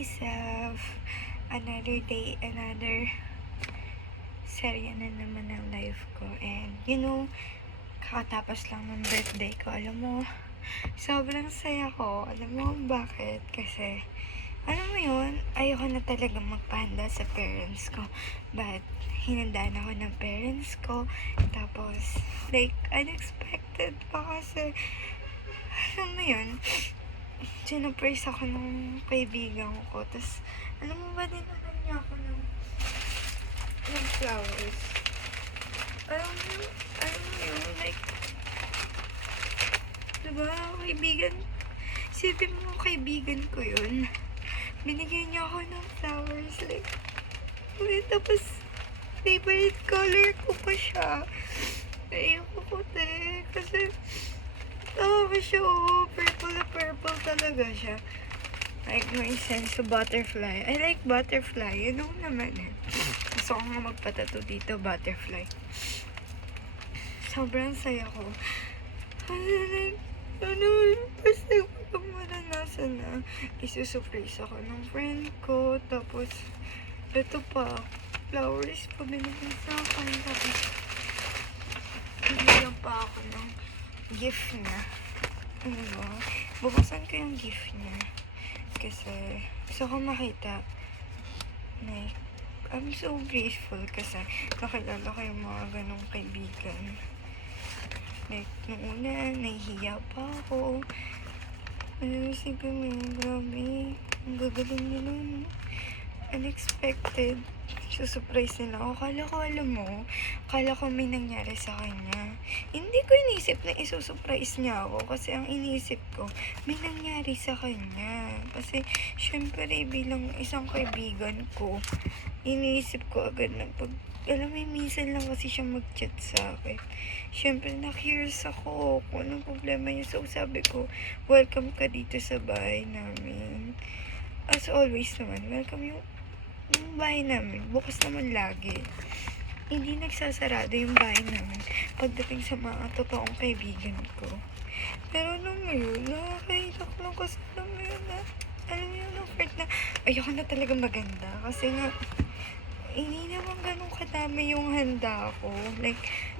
myself. Another day, another serya na naman ng life ko. And, kakatapos lang ng birthday ko. Alam mo, sobrang saya ko. Alam mo bakit? Kasi, alam mo yun, ayoko na talaga magpahanda sa parents ko. But, hinandaan ako ng parents ko. Tapos, unexpected pa kasi, alam mo yun, sinurprise ako ng kaibigan ko. Tapos, alam mo ba, dinanan niya ako ng flowers. Alam mo yun, diba, kaibigan, sipin mo, kaibigan ko yun. Binigyan niya ako ng flowers, tapos, favorite color ko pa siya. Ayoko ko, kasi, siya, purple na purple talaga siya. May sense of butterfly. I like butterfly, naman Gusto ko nga magpatato dito, butterfly. Sobrang saya ko. Basta kung maranasan na, isusurprise ako ng friend ko, tapos, ito pa, flowers pa binigyan sa akin, tapos, binigyan pa ako ng gift niya. Bubuksan ko yung gift niya. Kasi, gusto ko makita, I'm so grateful kasi nakilala ko yung mga ganong kaibigan. Nung una, nahihiya pa ako. Isipin mo yun, grabe. Ang gagaling nyo nun. Unexpected. Surprise nila ako. Kala ko may nangyari sa kanya. Hindi ko inisip na isusurprise niya ako kasi ang inisip ko, may nangyari sa kanya. Kasi, syempre, bilang isang kaibigan ko, iniisip ko agad na alam mo, minsan lang kasi siya mag-chat sa akin. Syempre, na-curious ako kung anong problema niya. So, sabi ko, welcome ka dito sa bahay namin. As always naman, welcome yung bahay namin. Bukas naman lagi. Hindi nagsasarado yung bahay namin pagdating sa mga totoong kaibigan ko. Pero ngayon, nakakaiyak lang kasi alam mo yun, na ayoko na talaga maganda. Kasi nga, hindi naman ganun kadami yung handa ko.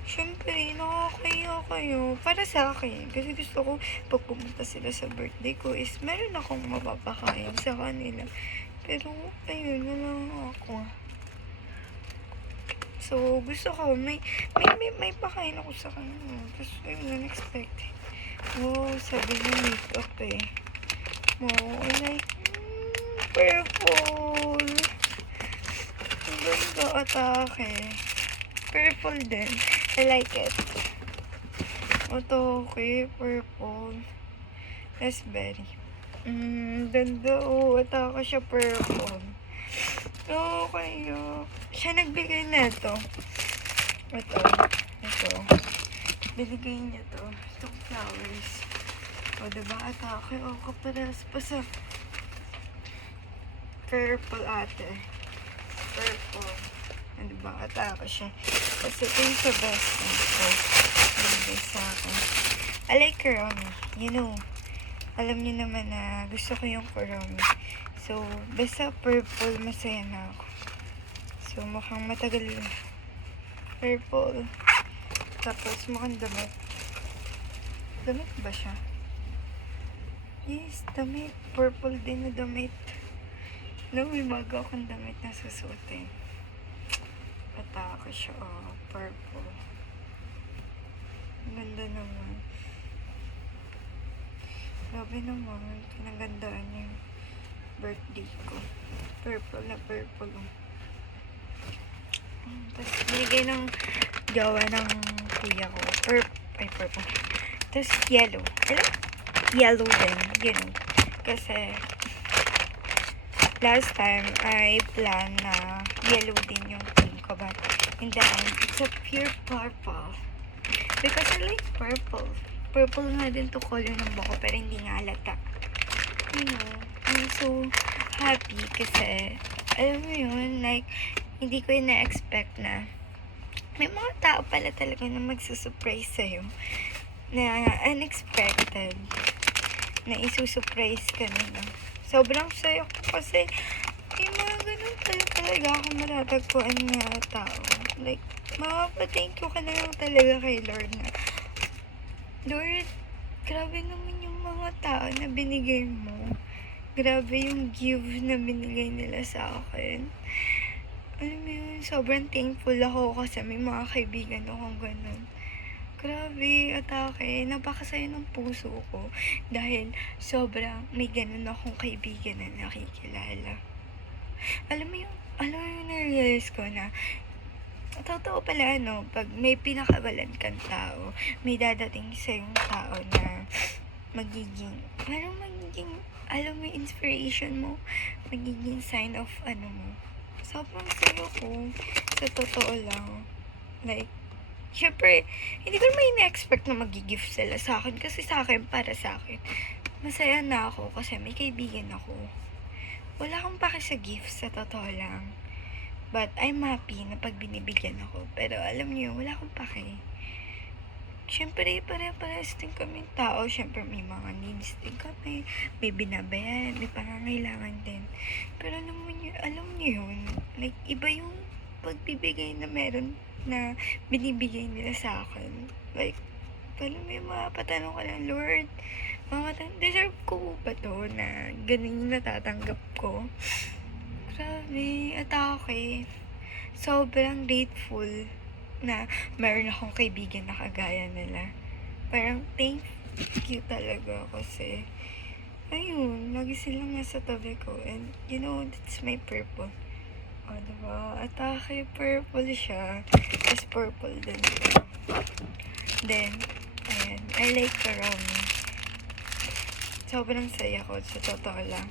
Syempre, nakakaya kayo. Para sa akin. Kasi gusto ko, pag pumunta sila sa birthday ko, is meron akong mapapakain sa kanila. Pero, ayun, wala ako. So, gusto ko, may pakain ako sa kanila. Tapos, ayun, unexpected. Sabi niya makeup purple. Ganda atake. Purple din. I like it. Atake, purple. Raspberry. Ganda. Atake siya purple. Okay. Siya nagbigay na ito. Ito. Binigay niya to. Itong flowers. Diba atake? Kaparas pa sa purple ate. Purple. Diba? Atake siya. Kasi ito yung sa best friend ko. Binigay sa akin. I like Kuromi. Alam niyo naman na gusto ko yung Kuromi. So, basta purple, masaya na ako. So, mukhang matagal purple. Tapos, mukhang damit. Damit ba siya? Yes, damit. Purple din na damit. May bago akong damit na susuotin. Atake siya, purple. Ganda naman. Grabe naman, pinagandaan niya yung birthday ko. Purple na purple. Tapos, binigay ng gawa ng kuya ko. Purple. Tapos, yellow. Yellow din. Kasi, last time, I plan na yellow din yung theme ko. But, in the end, it's a pure purple. Because I like purple. Purple nga din to color ng buko, pero hindi nga halata. I'm so happy kasi, alam mo yun, hindi ko na-expect na may mga tao pala talaga na magsusurprise sa'yo na unexpected na isusurprise ka nila. Sobrang saya ko kasi yung mga ganun talaga ako matatagpuan na tao. Like, mapapa-thank you ka na lang talaga kay Lord na, Lord, grabe naman yung mga tao na binigay mo. Grabe yung give na binigay nila sa akin. Alam mo yun, sobrang thankful ako kasi may mga kaibigan akong ganun. Grabe, atake. Napakasaya ng puso ko. Dahil sobrang may ganun akong kaibigan na nakikilala. Alam mo yung na-realize ko na, totoo pala, no, pag may pinakawalan kang tao, may dadating sa yung tao na alam mo, inspiration mo, magiging sign of, mo. Sobrang sayo ko, sa totoo lang. Like, syempre, hindi ko naman ina-expect na mag-gift sila sa akin kasi sa akin, para sa akin, masaya na ako kasi may kaibigan ako. Wala akong pake sa gift, sa totoo lang. But I'm happy na pag binibigyan ako. Pero alam niyo, wala akong pake. Syempre, pare-parehas din kami tao. Syempre, may mga needs din kami. May binabayan, may pangangailangan din. Pero alam niyo yun, like, iba yung pagbibigay na meron na binibigay nila sa akin. Like, alam mo yung mapatanong ko lang, Lord, deserve ko ba to na ganun yung natatanggap ko? Grabe, atake. Sobrang grateful na meron akong kaibigan na kagaya nila. Parang thank you talaga kasi ayun, lagi silang nasa tabi ko and you know, that's my purple. O, diba? Atake, purple siya. Tapos purple din. Then, ayan. I like Karami. Sobrang saya ko, sa totoo lang.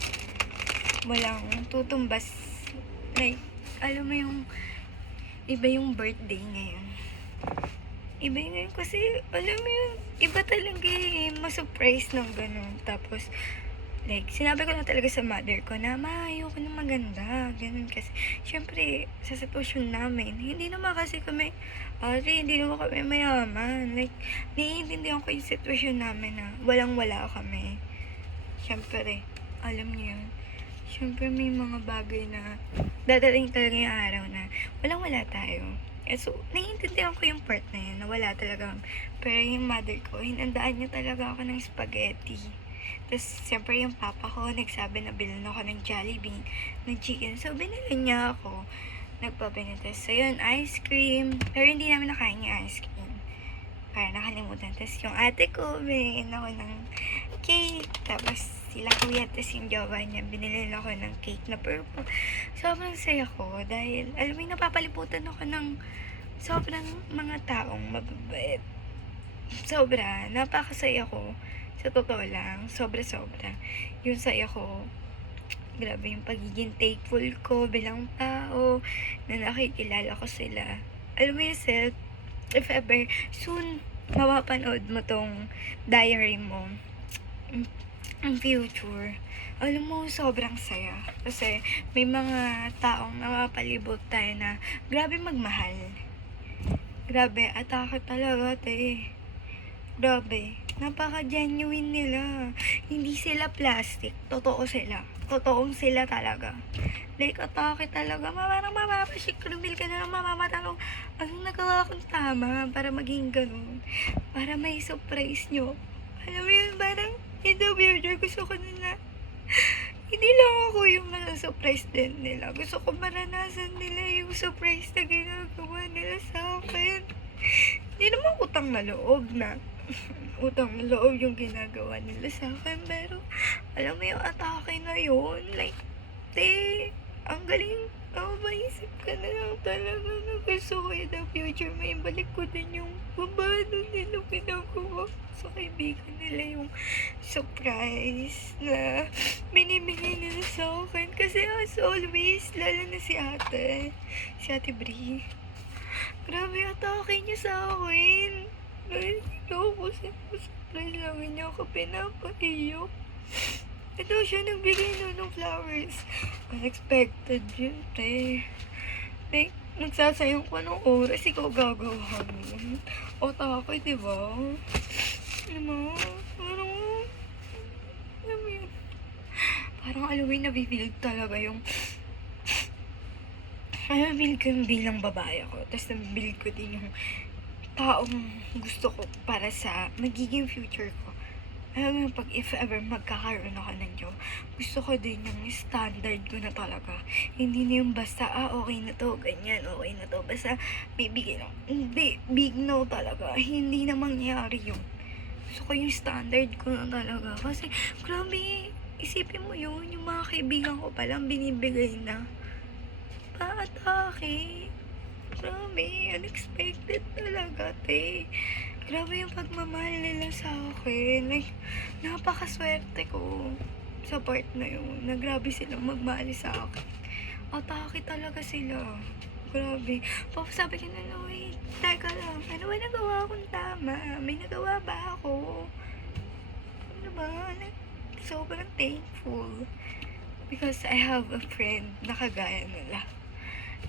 Walang tutumbas. Like, alam mo yung iba yung birthday ngayon. Iba yung ngayon kasi, alam mo yun, iba talaga ma-surprise ng ganun. Tapos, like, sinabi ko na talaga sa mother ko na, ma, ayoko na maganda. Ganun kasi, syempre, sa sitwasyon namin, hindi naman kasi kami, hindi naman kami mayaman. Like, naiintindihan ko yung sitwasyon namin na walang-wala kami. Syempre, alam niyo yun. Syempre, may mga bagay na dadating talaga yung araw na walang-wala tayo. So, naiintindihan ko yung part na yun, na wala talaga. Pero yung mother ko, hinandaan niya talaga ako ng spaghetti. Tapos, siyempre yung papa ko, nagsabi na bilhin ako ng Jollibee, ng chicken. So, binili niya ako. Nagpapinitas. So, yun, ice cream. Pero hindi namin nakain yung ice cream. Para nakalimutan. Tapos, yung ate ko, binigyan ako ng cake. Tapos, sila kuya, tapos yung jowa niya, binili ako ng cake na purple. Sobrang saya ko dahil, alam mo, napapaliputan ako ng sobrang mga taong mababait. Sobra, napakasaya ko. Sa totoo lang, sobra-sobra. Yung saya ko, grabe yung pagiging thankful ko bilang tao na nakikilala ko sila. Alam mo yung self, if ever, soon, mapapanood mo tong diary mo, ang future, alam mo, sobrang saya. Kasi may mga taong napapalibot tayo na grabe magmahal. Grabe, atake talaga, te. Grabe, napaka-genuine nila. Hindi sila plastic. Totoo sila. Totoong sila talaga. Like, atake talaga. Parang mapapashikrubil ka na lang, mamamatang anong nagawa kong tama para maging ganun. Para may surprise nyo. Alam mo yun, parang in the future, gusto ko na hindi lang ako yung surprise din nila. Gusto ko maranasan nila yung surprise na ginagawa nila sa akin. Hindi naman utang na loob yung ginagawa nila sa akin. Pero, alam mo yung atake na yun, like, ang galing. Maisip ka na lang talaga na gusto ko in the future may balik ko din yung paano nila pinagawa sa kaibigan nila yung surprise na binibigay nila sa akin. Kasi as always, lalo na si Ate Bri. Grabe, atake niya sa akin. Ay, ako sa surprise lang niya ako pinapaiyak. Ito siya nagbigay ng flowers. Unexpected yun, te. Like, nagsasayang ko ng oras, ikaw gagawa mo. O, takay, diba? Alam mo yun? parang alam mo yung nabibilig talaga yung nabibilig ko yung bilang babae ako. Tapos nabibilig ko din yung taong gusto ko para sa magiging future ko. Alam mo yung pag if ever magkakaroon ako ng job, gusto ko din yung standard ko na talaga. Hindi na yung basta, okay na to, ganyan, okay na to. Basta bibigyan ako. Hindi, big no talaga. Hindi na mangyari yun. Gusto ko yung standard ko na talaga. Kasi, grabe, isipin mo yun, yung mga kaibigan ko palang binibigay na. Paatake. Grabe, unexpected talaga, te. Grabe yung pagmamahal nila sa akin. Like, napakaswerte ko sa part na yun. Na grabe silang magmahal sa akin. Atake talaga sila. Grabe. Tapos sabi ko na, wait, teka lang. Ano ba nagawa akong tama? May nagawa ba ako? Ano ba? Sobrang thankful. Because I have a friend na kagaya nila.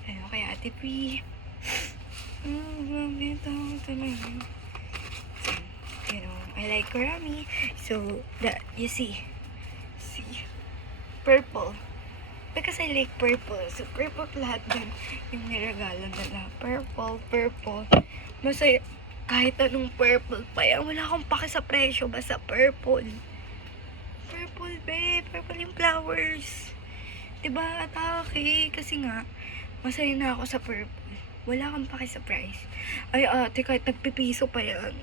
Ano kaya, Ate Pri? Grabe tao talaga. You know, I like Kurami. So, you see, purple. Because I like purple. So, purple lahat din yung niregalo nila. Purple. Masaya. Kahit anong purple pa yan. Wala akong pake sa presyo. Basta purple. Purple, be. Purple yung flowers. Diba, atake. Kasi nga, masaya na ako sa purple. Wala kang pake sa price. Ay, ate, kahit nagpipiso pa yan.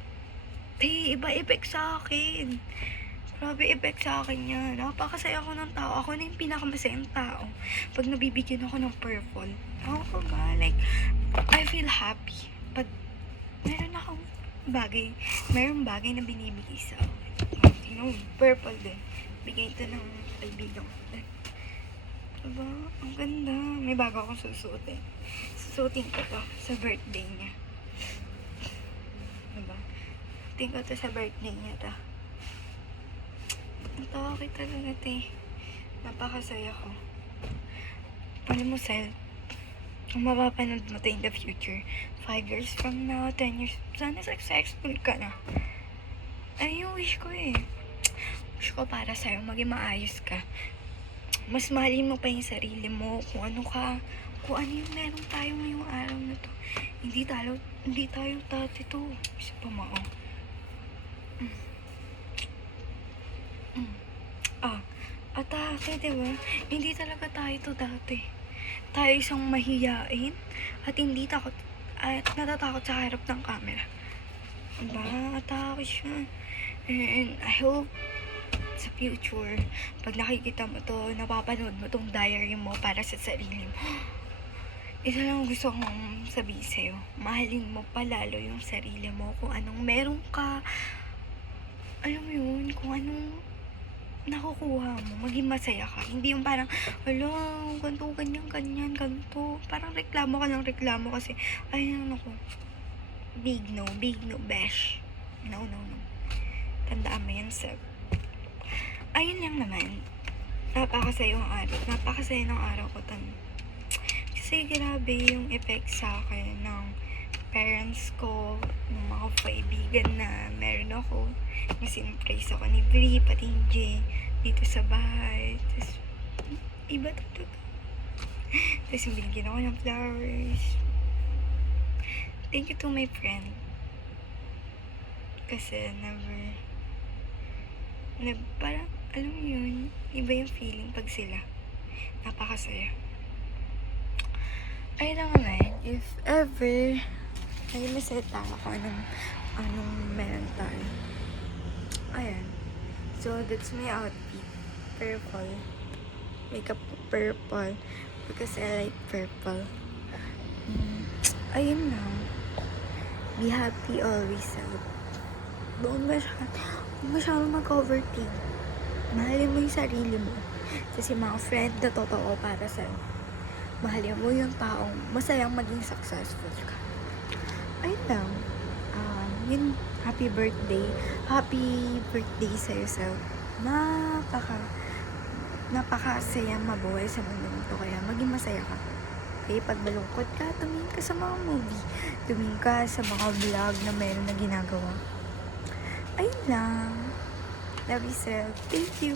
Iba effect sa akin. Grabe effect sa akin yan. Napakasaya ako ng tao. Ako na yung pinakamasayang tao. Pag nabibigyan ako ng purple. Ako ba? Like, I feel happy. Pag meron bagay na binibigay sa akin. You know, purple din. Bigay ito ng kaibigan ko. Diba? Ang ganda. May bago akong susuotin. Susuotin ko to sa birthday niya. Diba? Susuotin ko to sa birthday niya to. Ang tawa kita talaga, te. Napakasaya ko. Alam mo, Sel, kung mapapanood mo to in the future, 5 years from now, 10 years, sana successful ka na. Ay, yung wish ko eh. Wish ko para sa'yo, maging maayos ka. Mas mahalin mo pa yung sarili mo, kung ano ka, kung ano yung meron tayo ngayong araw na to. Hindi tayo dati to. Isa pa mao. Atake, diba? Hindi talaga tayo to dati. Tayo isang mahiyain at hindi takot at natatakot sa harap ng camera. Diba? Atake siya. And I hope sa future, pag nakikita mo to, napapanood mo tong diary mo para sa sarili mo, isa lang gusto kong sabihin sa'yo. Mahalin mo palalo yung sarili mo. Kung anong meron ka, alam mo yun, kung anong nakukuha mo, maging masaya ka. Hindi yung parang, ganito, ganyan, ganito. Parang reklamo ka ng reklamo kasi, ako, big no, besh. No. Tandaan mo yan, Seb. Ayun lang naman. Napakasaya ng araw ko tan. Kasi grabe yung effect sa akin ng parents ko, ng mga kaibigan na meron ako. Nasimpraise ako ni Bri, pati ni Jay, dito sa bahay. Tapos, iba talaga. Tapos, binigyan ako ng flowers. Thank you to my friend. Kasi, parang, alam mo yun, iba yung feeling pag sila. Napakasaya. Ay lang naman, if ever, nag-meseta ako anong meron tayo. Ayan. So, that's my outfit. Purple. Makeup purple. Because I like purple. Ayun lang. Be happy always. Huwag masyadong mag-overthink. Mahalin mo yung sarili mo. Kasi mga friend na totoo para sa'yo. Mahalin mo yung taong masayang maging successful ka. Ayun lang. Happy birthday. Happy birthday sa'yo, Sel. Napakasaya mabuhay sa mundo nito. Kaya maging masaya ka. Okay? Pag malungkot ka, tumingin ka sa mga movie. Tumingin ka sa mga vlog na meron na ginagawa. Ayun lang. Love you, Sel. Thank you.